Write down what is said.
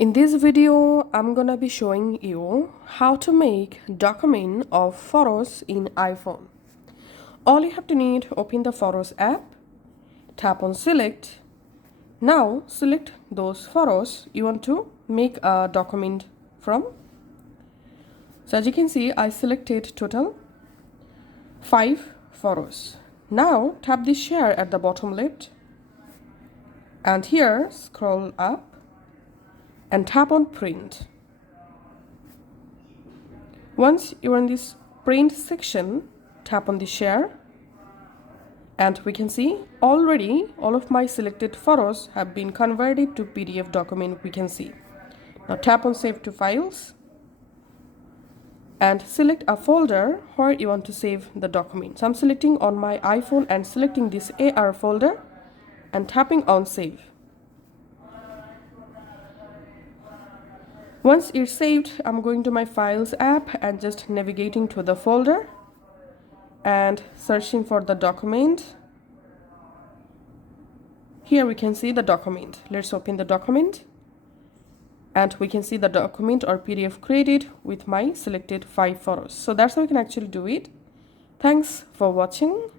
In this video, I'm gonna be showing you how to make document of photos in iPhone. All you have to need, open the Photos app, tap on select. Now select those photos you want to make a document from. So as you can see, I selected total 5 photos. Now tap the share at the bottom left and here scroll up and tap on print. Once you're in this print section, tap on the share and we can see already all of my selected photos have been converted to PDF document. We can see. Now tap on save to files and select a folder where you want to save the document. So I'm selecting on my iPhone and selecting this AR folder and tapping on save. Once it's saved, I'm going to my Files app and just navigating to the folder and searching for the document. Here we can see the document. Let's open the document and we can see the document or PDF created with my selected 5 photos. So that's how you can actually do it. Thanks for watching.